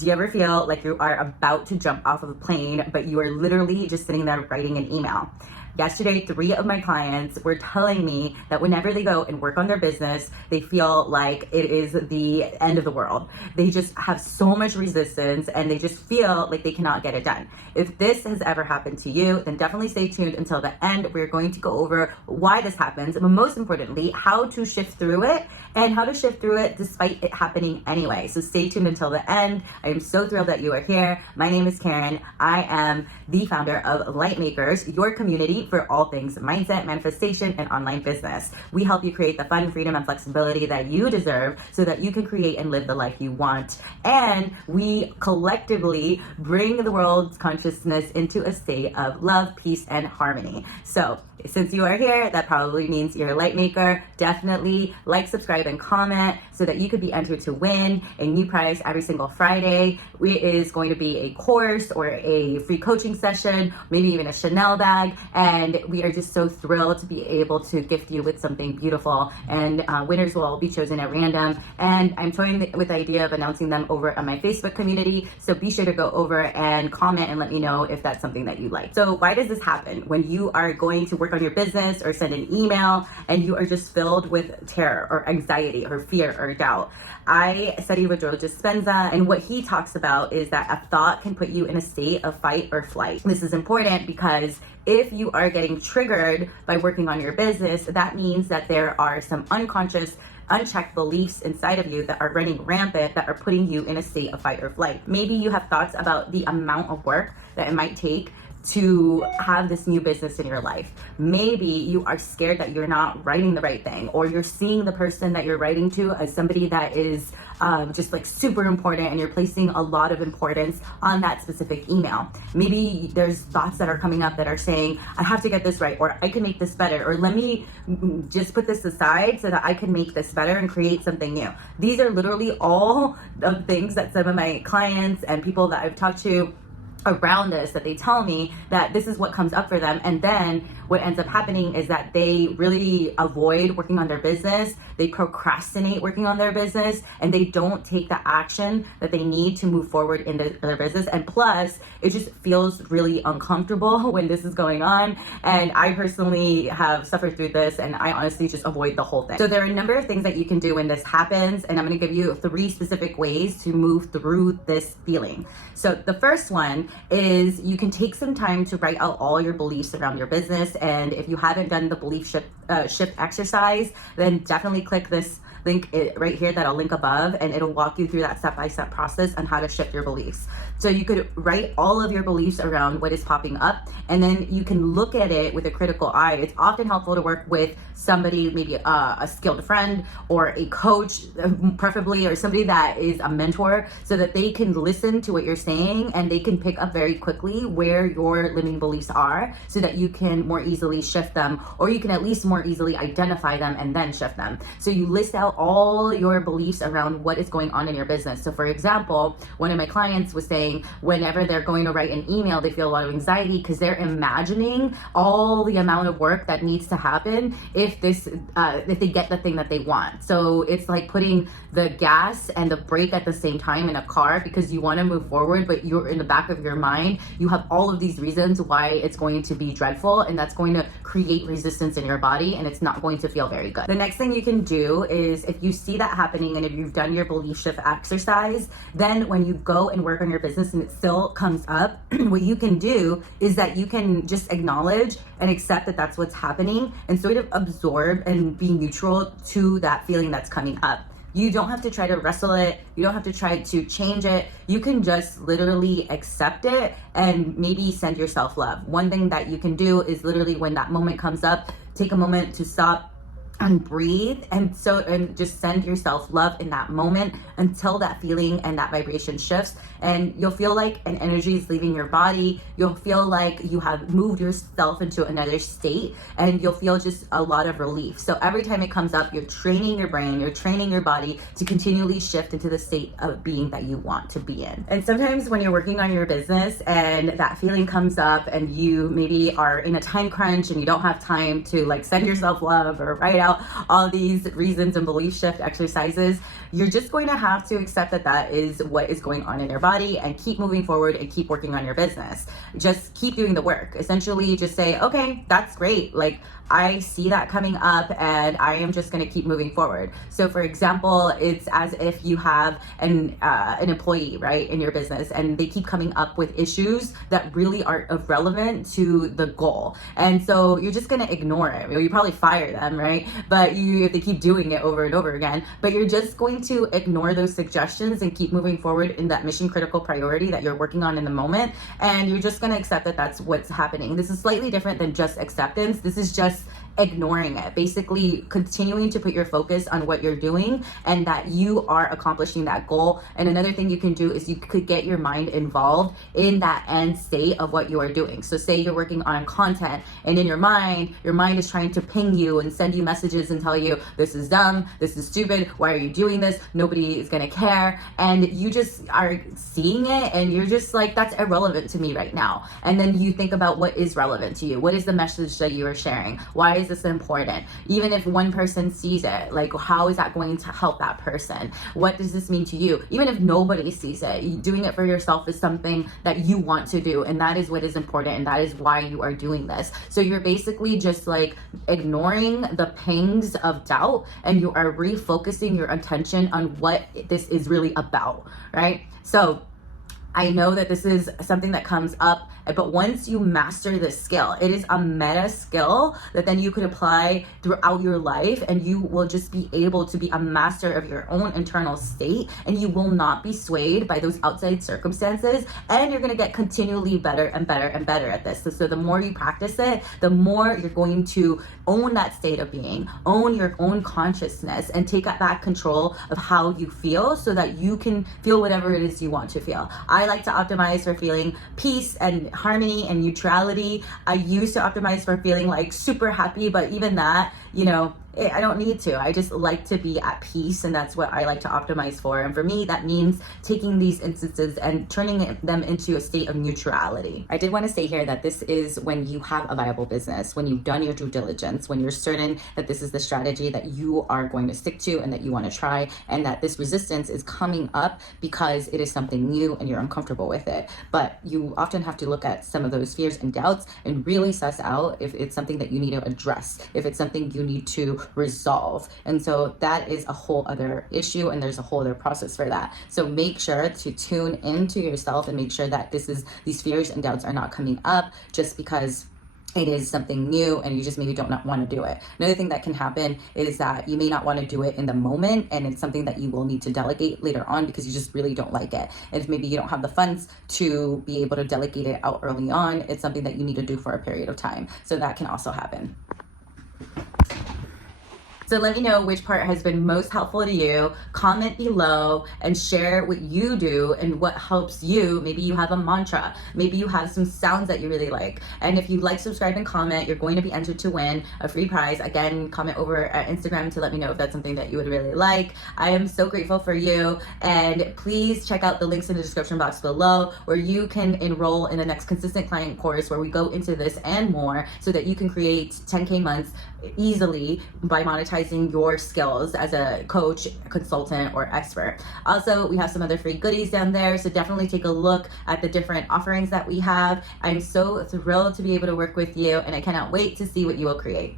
Do you ever feel like you are about to jump off of a plane, but you are literally just sitting there writing an email? Yesterday, 3 of my clients were telling me that whenever they go and work on their business, they feel like it is the end of the world. They just have so much resistance and they just feel like they cannot get it done. If this has ever happened to you, then definitely stay tuned until the end. We're going to go over why this happens, but most importantly, how to shift through it and how to shift through it despite it happening anyway. So stay tuned until the end. I am so thrilled that you are here. My name is Karen. I am the founder of Light Makers, your community for all things mindset, manifestation, and online business. We help you create the fun, freedom, and flexibility that you deserve so that you can create and live the life you want. And we collectively bring the world's consciousness into a state of love, peace, and harmony. So since you are here, that probably means you're a light maker. Definitely like, subscribe, and comment so that you could be entered to win a new prize every single Friday. It is going to be a course or a free coaching session, maybe even a Chanel bag. And we are just so thrilled to be able to gift you with something beautiful. And winners will be chosen at random. And I'm toying with the idea of announcing them over on my Facebook community. So be sure to go over and comment and let me know if that's something that you like. So why does this happen? When you are going to work on your business or send an email and you are just filled with terror or anxiety or fear or doubt. I studied with Joe Dispenza, and what he talks about is that a thought can put you in a state of fight or flight. This is important because if you are getting triggered by working on your business, that means that there are some unconscious, unchecked beliefs inside of you that are running rampant that are putting you in a state of fight or flight. Maybe you have thoughts about the amount of work that it might take to have this new business in your life. Maybe you are scared that you're not writing the right thing, or you're seeing the person that you're writing to as somebody that is just like super important, and you're placing a lot of importance on that specific email. Maybe there's thoughts that are coming up that are saying, I have to get this right, or I can make this better, or let me just put this aside so that I can make this better and create something new. These are literally all the things that some of my clients and people that I've talked to around this, that they tell me that this is what comes up for them. And then what ends up happening is that they really avoid working on their business, they procrastinate working on their business, and they don't take the action that they need to move forward in their business. And plus, it just feels really uncomfortable when this is going on. And I personally have suffered through this, and I honestly just avoid the whole thing. So there are a number of things that you can do when this happens, and I'm going to give you 3 specific ways to move through this feeling. So the first one is you can take some time to write out all your beliefs around your business. And if you haven't done the belief shift exercise, then definitely click this link right here that I'll link above, and it'll walk you through that step-by-step process on how to shift your beliefs. So you could write all of your beliefs around what is popping up, and then you can look at it with a critical eye. It's often helpful to work with somebody, maybe a skilled friend or a coach, preferably, or somebody that is a mentor, so that they can listen to what you're saying and they can pick up very quickly where your limiting beliefs are, so that you can more easily shift them, or you can at least more easily identify them and then shift them. So you list out all your beliefs around what is going on in your business. So for example, one of my clients was saying whenever they're going to write an email, they feel a lot of anxiety because they're imagining all the amount of work that needs to happen if they get the thing that they want. So it's like putting the gas and the brake at the same time in a car, because you want to move forward, but you're in the back of your mind, you have all of these reasons why it's going to be dreadful, and that's going to create resistance in your body, and it's not going to feel very good. The next thing you can do is, if you see that happening and if you've done your belief shift exercise, then when you go and work on your business and it still comes up, what you can do is that you can just acknowledge and accept that that's what's happening, and sort of absorb and be neutral to that feeling that's coming up. You don't have to try to wrestle it. You don't have to try to change it. You can just literally accept it and maybe send yourself love. One thing that you can do is literally, when that moment comes up, take a moment to stop and breathe, and just send yourself love in that moment until that feeling and that vibration shifts, and you'll feel like an energy is leaving your body. You'll feel like you have moved yourself into another state, and you'll feel just a lot of relief. So every time it comes up, you're training your brain, you're training your body to continually shift into the state of being that you want to be in. And sometimes when you're working on your business and that feeling comes up, and you maybe are in a time crunch and you don't have time to like send yourself love or write out out all these reasons and belief shift exercises, you're just going to have to accept that that is what is going on in your body and keep moving forward and keep working on your business. Just keep doing the work. Essentially, just say, okay, that's great. Like, I see that coming up and I am just going to keep moving forward. So for example, it's as if you have an employee, right, in your business, and they keep coming up with issues that really aren't relevant to the goal. And so you're just going to ignore it. You probably fire them, right? But if they keep doing it over and over again, but you're just going to ignore those suggestions and keep moving forward in that mission critical priority that you're working on in the moment. And you're just going to accept that that's what's happening. This is slightly different than just acceptance. This is just ignoring it, basically continuing to put your focus on what you're doing and that you are accomplishing that goal. And another thing you can do is you could get your mind involved in that end state of what you are doing. So say you're working on content and in your mind is trying to ping you and send you messages and tell you, this is dumb, this is stupid, why are you doing this? Nobody is gonna care. And you just are seeing it and you're just like, that's irrelevant to me right now. And then you think about what is relevant to you. What is the message that you are sharing? Why is this important? Even if one person sees it, like, how is that going to help that person? What does this mean to you? Even if nobody sees it, doing it for yourself is something that you want to do, and that is what is important, and that is why you are doing this. So you're basically just like ignoring the pangs of doubt and you are refocusing your attention on what this is really about, right? So I know that this is something that comes up, but once you master this skill, it is a meta skill that then you could apply throughout your life, and you will just be able to be a master of your own internal state, and you will not be swayed by those outside circumstances, and you're going to get continually better and better and better at this. So the more you practice it, the more you're going to own that state of being, own your own consciousness, and take back control of how you feel so that you can feel whatever it is you want to feel. I like to optimize for feeling peace and harmony and neutrality. I used to optimize for feeling like super happy, but even that, I don't need to. I just like to be at peace, and that's what I like to optimize for. And for me, that means taking these instances and turning them into a state of neutrality. I did want to say here that this is when you have a viable business, when you've done your due diligence, when you're certain that this is the strategy that you are going to stick to and that you want to try, and that this resistance is coming up because it is something new and you're uncomfortable with it. But you often have to look at some of those fears and doubts and really suss out if it's something that you need to address, if it's something you need to resolve. And so that is a whole other issue, and there's a whole other process for that. So make sure to tune into yourself and make sure that these fears and doubts are not coming up just because it is something new and you just maybe don't not want to do it. Another thing that can happen is that you may not want to do it in the moment, and it's something that you will need to delegate later on because you just really don't like it. And if maybe you don't have the funds to be able to delegate it out early on, it's something that you need to do for a period of time. So that can also happen. So let me know which part has been most helpful to you. Comment below and share what you do and what helps you. Maybe you have a mantra. Maybe you have some sounds that you really like. And if you like, subscribe, and comment, you're going to be entered to win a free prize. Again, comment over at Instagram to let me know if that's something that you would really like. I am so grateful for you. And please check out the links in the description box below where you can enroll in the next consistent client course where we go into this and more so that you can create 10K months easily by monetizing your skills as a coach, consultant, or expert. Also, we have some other free goodies down there, so definitely take a look at the different offerings that we have. I'm so thrilled to be able to work with you, and I cannot wait to see what you will create.